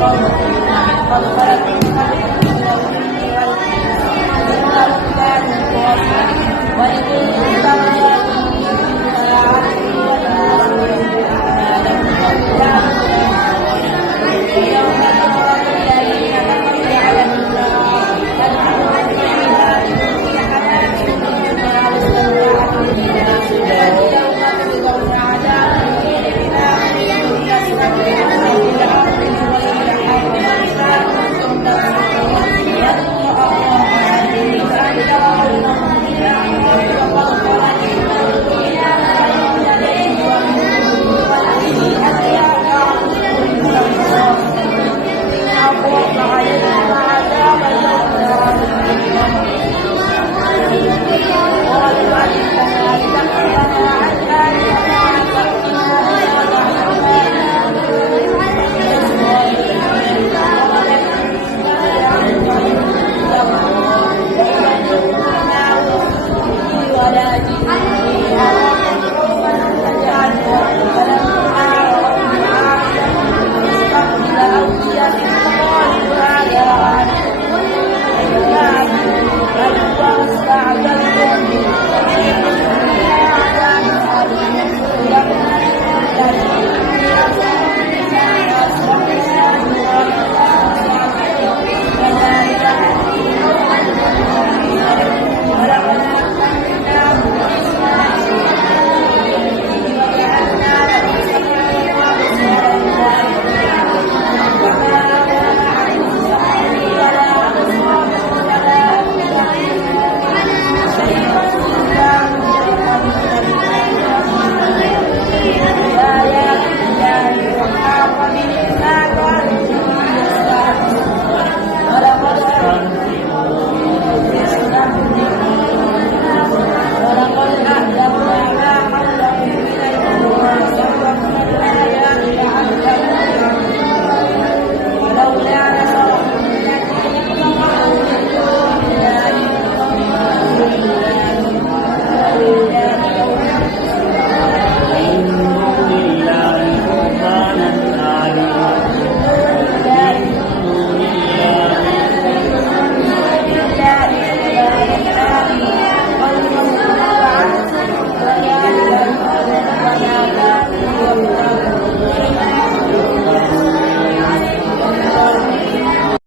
قد خلت من قبلكم الجن والإنس إنهم كانوا خاسرين ولكل درجات مما عملوا ولنوفيهم أعمالهم ويوم ترى الذين كفروا على النار هل أنتم لذلك حمام مما استمتعتم به يوم تجزون عذاب الهون بما كنتم تستكبرون في الأرض بغير حق بما كنتم تفسقون يذوق الله عليهم فأجرهم بما عملوا وقد خلت من قبلهم بين يديه ومن خلفه ألا تعبدوا إلا الله إن الله عليم